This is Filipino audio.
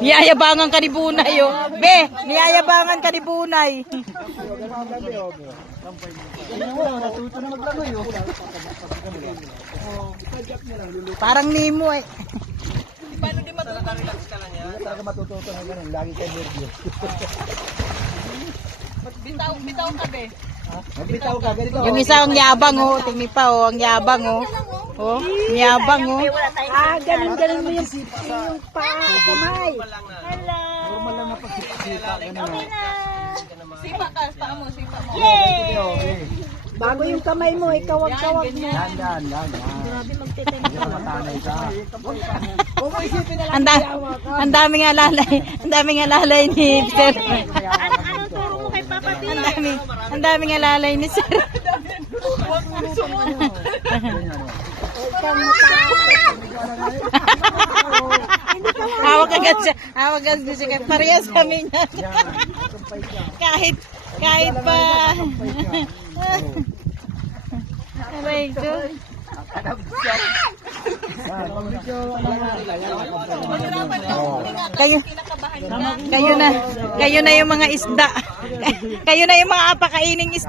Niyayabangan ka ni Bunay, oh. Be, niyayabangan ka ni Bunay. Parang Nemo, eh. Paano di matutunan? Talaga matutunan ng ganun. Lagi kayo nervyo. Bitaw ka, be. Magbitaw ka, ganito. Yung isa ang yabang, oh. Tingnan pa, oh. Ang yabang, oh. Oh, yabang, oh. Ganun mo yung paa, kamay. Normal lang na pagsipa. Ganun. Sipa ka, paa mo, sipa mo. Okay. Bago yung kamay mo, ikawag-kawag mo. Yan. Grabe magtitinda. Matanay ka. Ang daming alalay. Ang daming alalay ni Sir. Anong turo mo kay Papa T? Ang daming alalay ni Sir. Hawak agad siya. Hawak agad siya. Parehas kami niya. Kahit pa. Aray ko. Kayo na yung mga isda. Kayo na yung mga apakaining isda.